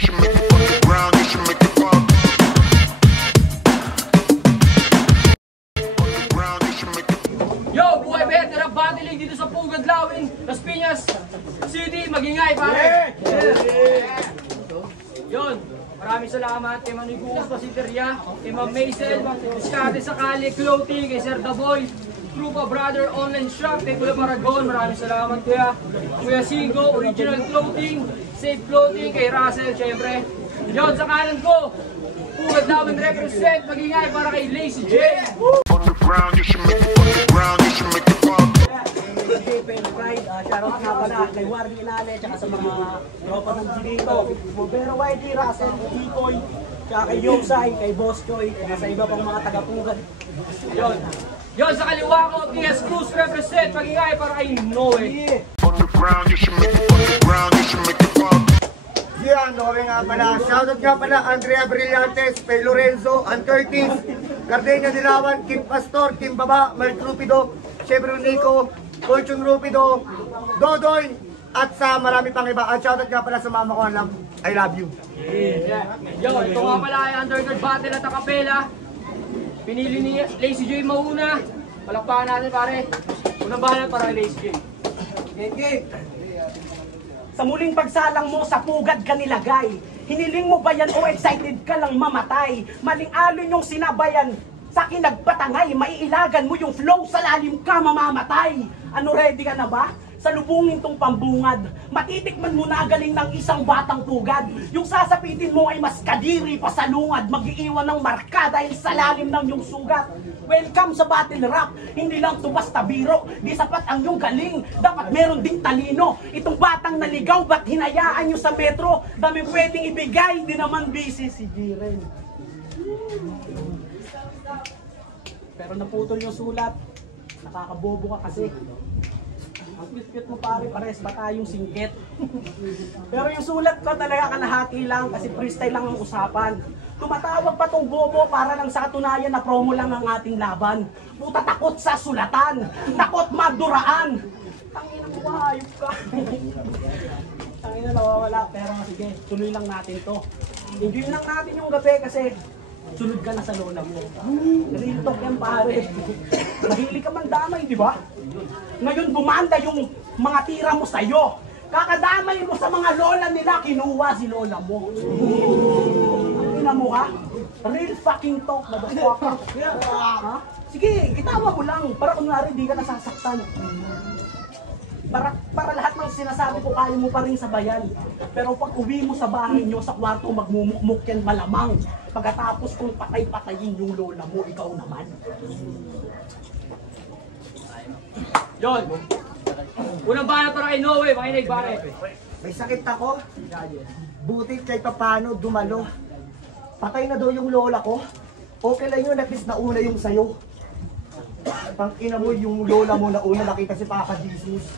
Yo, buhay bet, hirap battling dito sa Pugad Lawin, Las Piñas City, magingay pare! Yun, maraming salamat kay Maniguos Pasiteria, kay Ma'am Maisel, Discarte Sakali Clothing, kay Sir Daboy, Grupo Brother Online Shop, kay Kuya Paragon, maraming salamat Kuya Singo, Original Clothing, Safe Clothing, kay Russell, syempre. Yun, sa kanan ko, Pugad Lawin represent, magingay para kay Lazy J. Shoutout nga pala kay Wardy Inale, tsaka sa mga tropa ng dito. Pero YD, Russell, Tikoy, tsaka kay Yosay, kay Boss Koy, tsaka sa iba pang mga taga-Pugad. Yun. Yun, sa kaliwa ko, TS Cruz represent, magingay para kay Noe. Yan, Noe nga pala. Shoutout nga pala, Andrea Brillantes, Pay Lorenzo, Ann Curtis, Gardenia Dilawan, Kim Pastor, Kim Baba, Mark Rupido, Chevron Nico, Fortune Rupido, Dodoy, at sa marami pang iba. At shoutout nga pala sa mama ko, I love you. Yo, ito nga pala ay undercard battle at acapella. Pinili ni Lazy J mauna. Palakpakan natin pare. Unang bahala para kay Lazy J. Game. Sa muling pagsalang mo sa pugad ka nilagay. Hiniling mo ba yan o excited ka lang mamatay? Maling alon yung sinabayan. Sa akin nagpatangay, maiilagan mo yung flow sa lalim ka mamamatay. Ano, ready ka na ba? Salubungin tong pambungad. Matitikman mo na galing ng isang batang pugad. Yung sasapitin mo ay mas kadiri pa sa lungad. Mag-iiwan ng marka dahil sa lalim ng yung sugat. Welcome sa battle rap. Hindi lang to basta biro. Di sapat ang yung galing. Dapat meron ding talino. Itong batang naligaw, ba't hinayaan nyo sa metro? Dami pwedeng ibigay, di naman busy si Jiren. Pero naputol yung sulat. Nakakabobo ka kasi. Ang cute-cute mo pare, pares ba tayong singkit? Pero yung sulat ko talaga kalahati lang kasi freestyle lang ang usapan. Tumatawag pa tong bobo para lang sa katunayan na promo lang ang ating laban. Puta, takot sa sulatan, takot maduraan. Tangina mo, hayop ka. Tangina, nawawala. Pero sige, tuloy lang natin to. Enjoy lang natin yung gabi kasi sunod ka na sa lola mo. Real talk yan pare. Mahilig ka man damay, di ba? Ngayon bumanda yung mga tira mo sa'yo. Kakadamay mo sa mga lola nila, kinuha si lola mo. Ina mo ka? Real fucking talk, motherfucker. Ha? Sige, itawa mo lang. Para kunwari di ka nasasaktan. Para lahat ng sinasabi ko kaya mo pa rin sabayan. Pero pag uwi mo sa bahay nyo, sa kwarto magmumukmuk yan malamang. Pagkatapos kung patay-patayin yung lola mo, ikaw naman. Yon. Unang bahala para kay Noe, makinig pare. May sakit ako. Buti kay papano dumalo. Patay na daw yung lola ko. Okay lang yun, at least nauna yung sayo. Tangina mo yung lola mo na una nakita si Papa Jesus.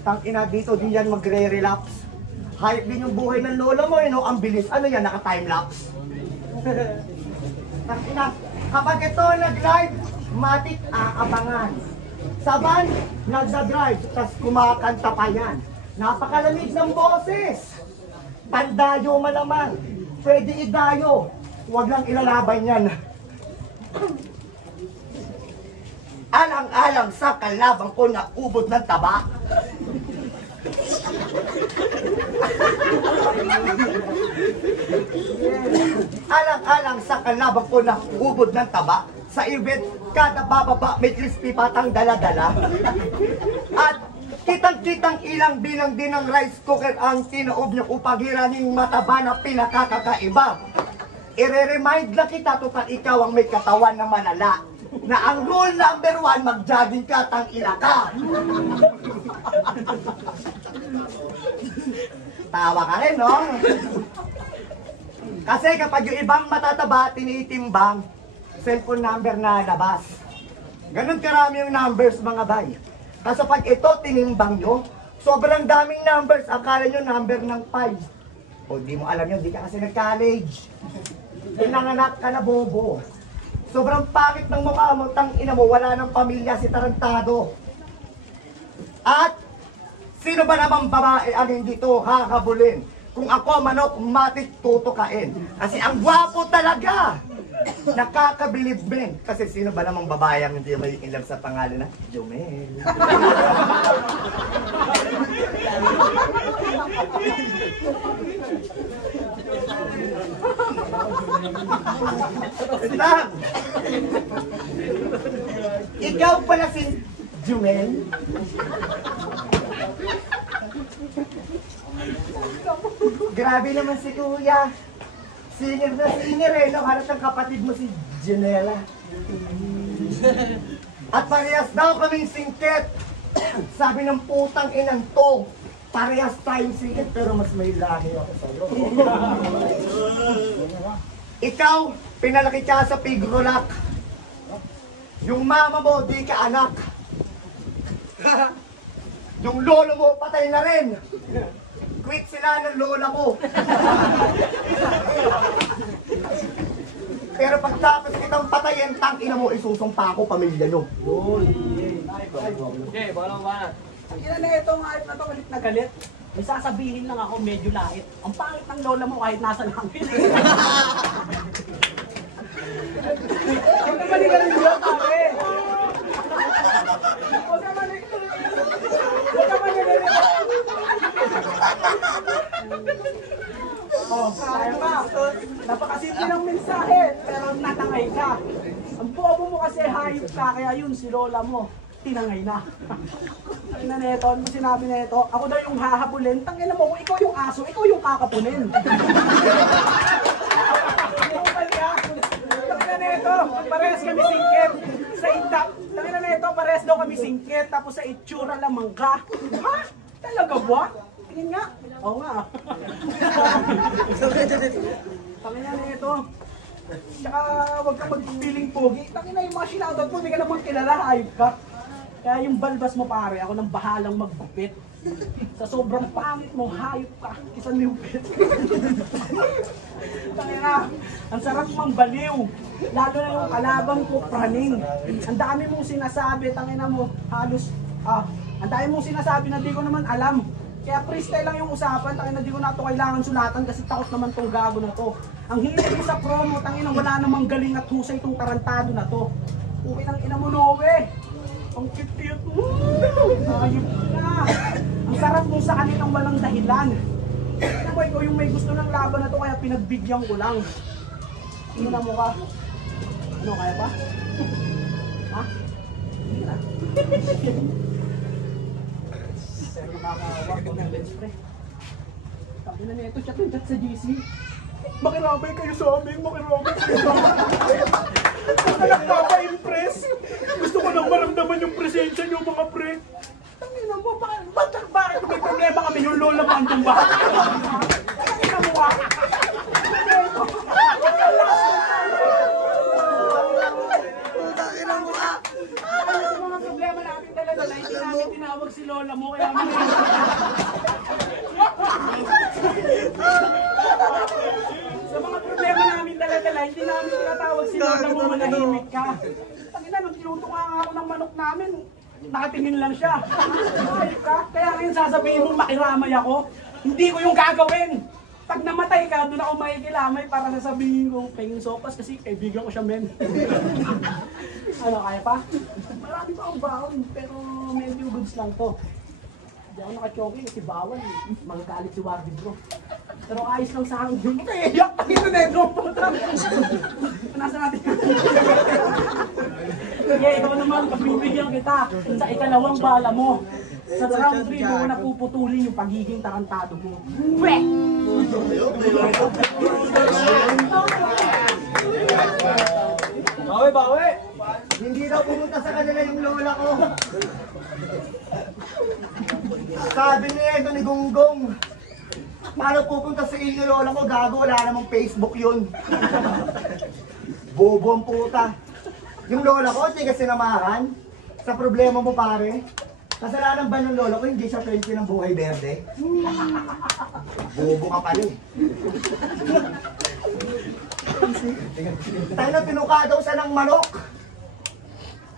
Tangina dito din yan magre-relapse. Hype din yung buhay ng lola mo, no? Ang bilis. Ano yan, naka-timelapse? Tangina, kapag ito nag-live, matik aabangan. Saban, nagda-drive, tas kumakanta pa yan. Napakalamig ng boses. Pandayo malamang. Pwede idayo. Huwag lang ilalaban yan. Alang-alang sa kalabang ko na ubod ng taba. Alang-alang sa kalabang ko na ubod ng taba. Sa ibit, kada bababa may crispy patang dala-dala. At kitang-kitang ilang bilang din ng rice cooker ang tinoob niyo upang hiraning mataba na pinakakakaiba. I-remind lang kita total ikaw ang may katawan na malala. Na ang rule number 1, mag-jogging ka, tangina ka. Tawa ka rin, no? Kasi kapag yung ibang matataba, tinitimbang, cellphone number na labas. Ganun karami yung numbers, mga bay. Kaso pag ito tinimbang nyo, sobrang daming numbers. Akala nyo number ng 5. O di mo alam yun, di ka kasi nag-college. Pinanganak ka na bobo. Sobrang pangit ng mukha mo, tangina mo, wala ng pamilya si tarantado. At sino ba namang babae ang hindi to hakabulin? Kung ako manok, matik tutukain. Kasi ang gwapo talaga. Nakakabilib men. Kasi sino ba namang babae ang hindi may in love sa pangalan na Jomel? Stop! Ikaw pala si Jomel? Grabe naman si Kuya. Singer na singer eh, no? Halos ang kapatid mo si Janela. At parehas daw kaming singkit. Sabi ng putang inang to, parehas tayong singkit pero mas may lahi ako sa'yo. Ikaw, pinalaki ka sa Pigrolac. Yung mama mo, di ka anak. Yung lolo mo, patay na rin. Quit sila ng lola mo. Pero pagtapos kitang patayin, tangina mo, isusumpa ko pamilya nyo. Okay, balang banat. Ina na itong hype na to, galit na galit. May sasabihin lang ako, medyo lahit. Ang pangit ng lola mo kahit nasa langit. Huwag ka manigaling yun, pare. Huwag ka manigaling. Oh, kaya ba? Napakasimple ng mensahe, pero natangay ka. Ang bobo mo kasi hayop ka, kaya yun si lola mo, tinangay na. Ano na neto, ano sinabi neto? Ako daw yung hahabulin, tangina mo, kung ikaw yung aso, ikaw yung kakapunin. Tangina neto, parehas kami singkit. Sa ita, tangina neto, parehas daw kami singkit, tapos sa itsura lamang ka. Ha? Talaga ba? Tingin nga. Oo nga. Tangina neto. Tsaka huwag ka magpiling pogi. Tangina yung mga sinautot mo, hindi ka namang kilala, hayop ka. Kaya yung balbas mo pare, ako nang bahalang maggupit. Sa sobrang pangit mo, hayop ka. Isang liupit. Tangina, ang sarap mang baliw. Lalo na yung kalabang ko, praning. Ang dami mong sinasabi, tangina mo, halos, ang dami mong sinasabi na di ko naman alam. Kaya freestyle lang yung usapan, tangina di ko na ito kailangan sulatan kasi takot naman tong gago na to. Ang hilig mo sa promo, tangina wala namang galing at husay itong tarantado na to. Uwi ng ina mo, Noe. Ang cute-cute mo. Ayop na. Ang sarap mo sa kanilang walang dahilan. Ano ba, ikaw yung may gusto ng laban na to kaya pinagbigyan ko lang. Ina mo ka. Ano, kaya pa? Ha? Hindi na. Pero nakakawak ko ng lens, pre. Sabi na nito, chat yung chat sa GC. Makirabay kayo sa amin, makirabay kayo sa amin. Baka nagpapa-impress. Gusto ko lang maramdaman yung presensya nyo, mga pre. Tangina mo, bakit may problema kami yung lola mo andong ba? Tangina mo ka. Tangina mo ka. Sa mga problema namin talaga, hindi namin tinawag si lola mo, kaya sa mga problema namin dala-dala, hindi namin tinatawag si lola mo, manahimik ka. Tangina, nung tinutunga nga ako ng manok namin, nakatingin lang siya. Kaya ngayon sasabihin mo makiramay ako, hindi ko yung gagawin. Pag namatay ka, doon ako makikilamay para sasabihin ko penging sopas kasi kaibigan ko siya, men. Ano, kaya pa? Marami pa akong baon, pero medyo goods lang to. Hindi ako naka-choking kasi bawal. Magagalit si Wardy, bro. Pero ayos lang sa akin yun. Iyak! Ito na ito! Nasa natin. Sige, ikaw naman, pagbibigyan kita sa ikalawang bala mo. Sa round 3 mo na puputulin yung pagiging tarantado mo. Weh! Bawi, bawi! Hindi daw pumunta sa kanila yung lola ko. Sabi niya ito ni Gonggong. Paano pupunta sa inyo lola ko? Gago, wala namang Facebook yun. Bobo ang puta. Yung lola ko, hindi ka sinamahan. Sa problema mo pare. Kasalanan ba ng lola ko, hindi siya friend ng Buhay Verde? Bobo ka pala eh. Tayo na pinuka daw siya ng manok.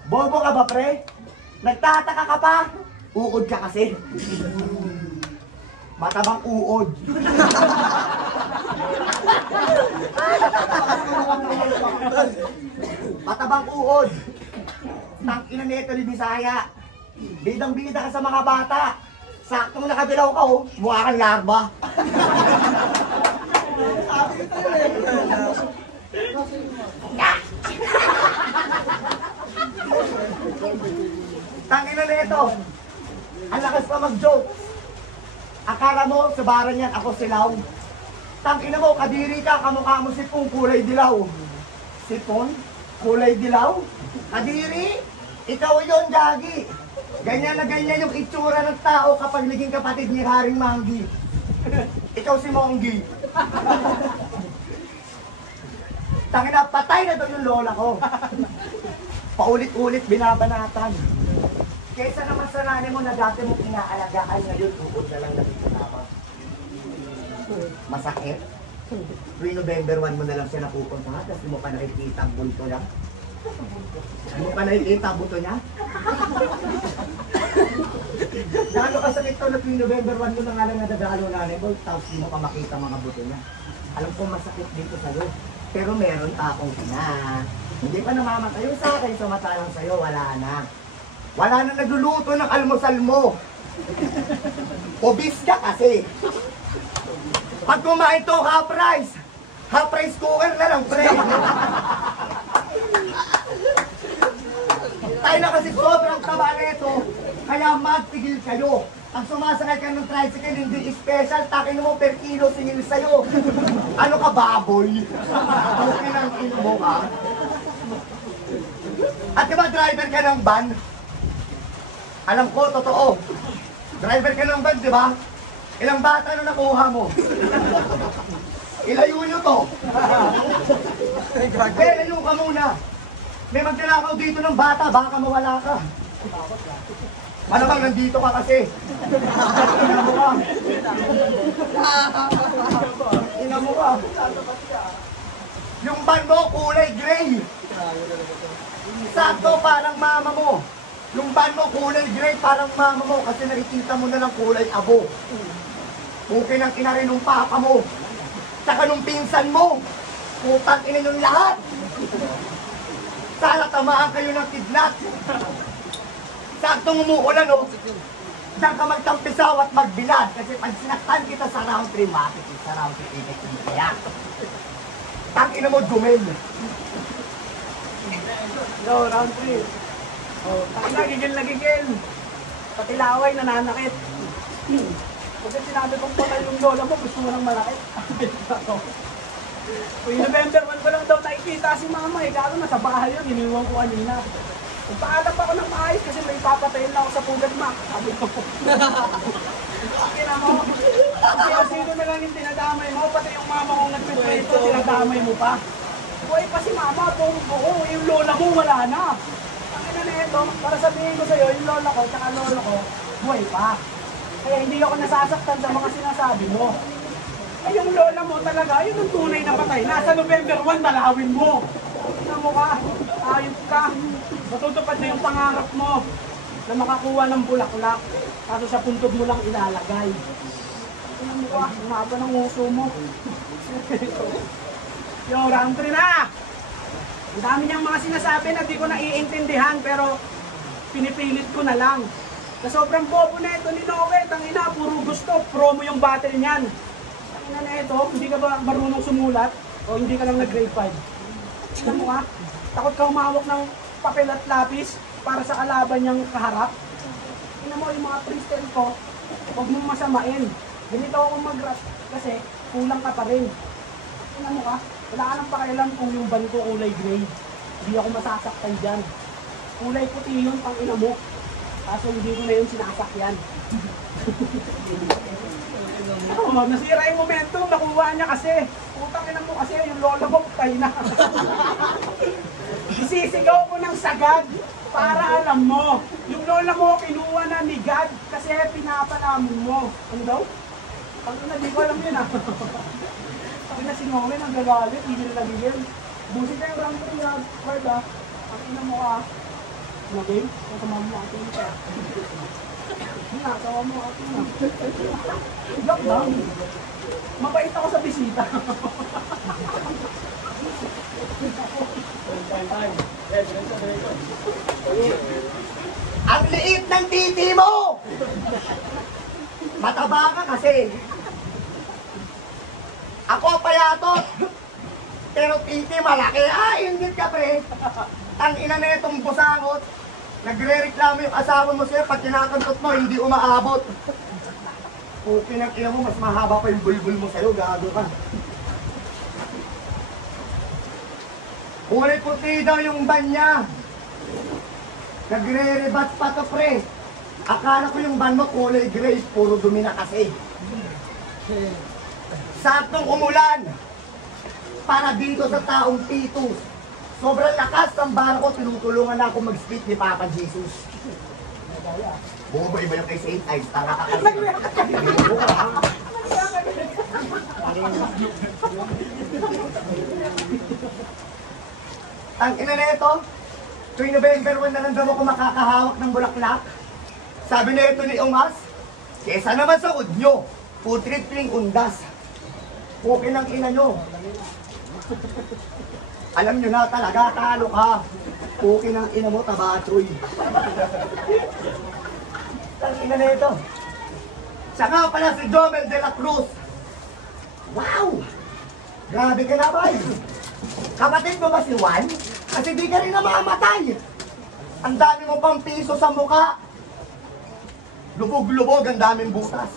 Bobo ka ba pre? Nagtataka ka pa? Uod ka kasi. Matabang uod. Matabang uod. Tangina nito ni Bisaya. Bidang-bida ka sa mga bata. Saktong nakadilaw ka, oh. Mukha kang larba. Tangina nito. Ang lakas pa mag-joke. Akala mo, sa baran yan, ako silaw. Tangina mo, kadiri ka, kamukha mo sipong kulay dilaw. Sipon? Kulay dilaw? Kadiri? Ikaw yon Gagi. Ganyan na ganyan yung itsura ng tao kapag naging kapatid ni Haring Manggi. Ikaw si Monggi. Tangina, patay na doon yung lola ko. Paulit-ulit binabanatan. Kesa naman sa nanay mo na dati mong inaalagaan, ngayon tukod na lang nakikitama. Masakit. Tuwing November 1 mo na lang siya napupunta, tapos di mo pa nakikita ang bunto niya. Di mo pa nakikita ang bunto niya? Gaano kasakit to na tuwing November 1 mo na nga lang nadadalo nanay mo, tapos di mo pa makita mga buto niya. Alam ko masakit dito sa'yo, pero meron pa akong ina. Hindi pa namamatayo sa akin, sumasalang sa'yo, wala na. Wala na nagluluto ng almusal mo. Obis ka kasi. Pag kumain to, half rice cooker na lang, pre. Tayo na kasi sobrang taba nito, kaya magpigil kayo. Ang sumasakay ka ng tricycle, hindi special, takin mo per kilo singil sa'yo. Ano ka, baboy? Okay ng ilmo ka. At diba driver ka ng van? Alam ko, totoo. Driver ka ng van, di ba? Ilang bata na nakuha mo? Ilayo nyo to. Ilayo ka muna. May magdanakaw dito ng bata, baka mawala ka. Malamang nandito ka kasi. Ina mo ka. Ina mo ka. Yung van mo, kulay gray. Sakto, parang mama mo. Yung van mo, kulay gray, parang mama mo. Kasi nakikita mo na ng kulay abo. Okay nang ina rin ng papa mo. Tsaka nung pinsan mo. Putang ina yung lahat. Sana tamaan kayo ng kidnap. Saktong umuulan, oh. Diyan ka magtampisaw at magbilad. Kasi pag sinaktan kita sa round 3, mapit sa round 3, hindi kaya. Tangina mo, dumel. No, round 3. Oh, nagigil. Pati laway, nananakit. Kasi sinabi kong patay yung lola mo, gusto mo nang malakit. Uy, November 1 ko lang daw nakikita si mama eh. Kaya nasa bahay yun, iniwan ko kanina. Pagpaalam ako ng maayos kasi may papatayin na ako sa pugad, Mac. Sabi ko. Kina mo, sino na lang yung tinadamay mo, pati yung mama kong nagpiprito, tinadamay mo pa. Buhay pa si mama, buong buo, yung lola mo wala na. Ang ina na ito, para sabihin ko sa'yo, yung lola ko, tsaka lolo ko, buhay pa. Kaya hindi ako nasasaktan sa mga sinasabi mo. Ay, yung lola mo talaga, yun ang tunay na patay. Nasa November 1, dalawin mo. Tingnan mo ka, ayos ka. Matutupad na yung pangarap mo na makakuha ng bulaklak. Kaso sa puntod mo lang ilalagay. Tingnan mo ka, umaba ng uso mo. Yung round 3 na! Ang dami niyang mga sinasabi na di ko naiintindihan pero pinipilit ko na lang. Sa sobrang bobo na ito ni Noe, tangina, puro gusto, promo yung battle niyan. Tangina na ito, hindi ka ba marunong sumulat o hindi ka lang nag-grade 5? Tingnan mo ka, takot ka humawak ng papel at lapis para sa kalaban niyang kaharap. Tingnan mo yung mga freestyle ko, huwag mong masamain. Ganito ako mag-rap kasi kulang ka pa rin. Tingnan mo ka, wala ka nang pakialam kung yung ban ko kulay gray. Hindi ako masasaktan dyan. Kulay puti yun, pang ina mo. Kaso hindi ko na yun sinasakyan. Oh, nasira yung momentum, nakuha niya kasi. Putang ina mo kasi, yung lola mo, patay na. Isisigaw ko ng sagad para alam mo. Yung lola mo, kinuha na ni God kasi pinapalamin mo. Ano daw? Ang ina, di ko alam yun ah. Ang ina si Noe, ang gagalit, hindi na nagigil. Busin ka yung round 3 na card ah. Ang ina mo ah. Ano game? Kung tumama natin ka. Nakawa mo ako na. Joke lang. Mabait ako sa bisita. Ang liit ng titi mo! Mataba ka kasi. Ako payatot. Pero titi malaki. Ingit ka pre. Ang ina na itong busangot. Nagre-reklamo yung asawa mo sa'yo. Pag kinakantot mo, hindi umaabot. Okay ng ina mo, mas mahaba pa yung bulbul mo sa'yo. Gago ka. Kulay puti daw yung banya. Nagre-rebat pa to pre. Akala ko yung ban mo kulay gray, puro dumi na kasi. Saktong umulan. Para dito sa taong Titus. Sobrang lakas ng bara ko, tinutulungan na ako mag-speak ni Papa Jesus. Bobo, iba yung kay Saint Ives, tanga ka kasi. Ang ina na ito, tuwing November 1 na lang daw ako makakahawak ng bulaklak. Sabi na ito ni Ungas, kesa naman sa udnyo, putrit-pling undas. Okay ng ina nyo. Alam nyo na talaga, talo ka. Okay ng ina mo, tabachoy. Ang ina na ito. Siya nga pala si Jomel de la Cruz. Wow! Grabe ka na, bay. Kapatid mo ba si Juan? Kasi di ka rin namamatay. Ang dami mo pang piso sa muka. Lubog-lubog, ang daming butas.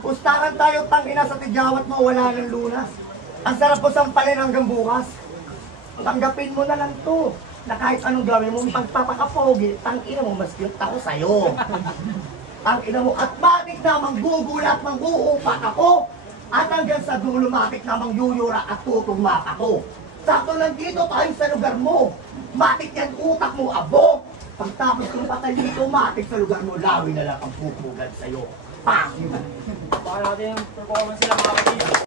Pustaran tayo, tangina sa tigyawat mo, wala ng lunas. Ang sarap po sampalin hanggang bukas. Tanggapin mo na lang to. Na kahit anong gawin mo, pagpapakapogi, tangina mo, mas cute ako sa'yo. Tangina mo, at matik na manggugulat, mangguupat ako. At hanggang sa dulo, matik na mangyuyura at tutugmak ako. Sakto lang dito tayo sa lugar mo. Matik yan utak mo, abo. Pagtapos kong patay dito, matik sa lugar mo, lawi na lang ang pupugan sa'yo. Pang! Baka natin yung performance nila mga kapatid.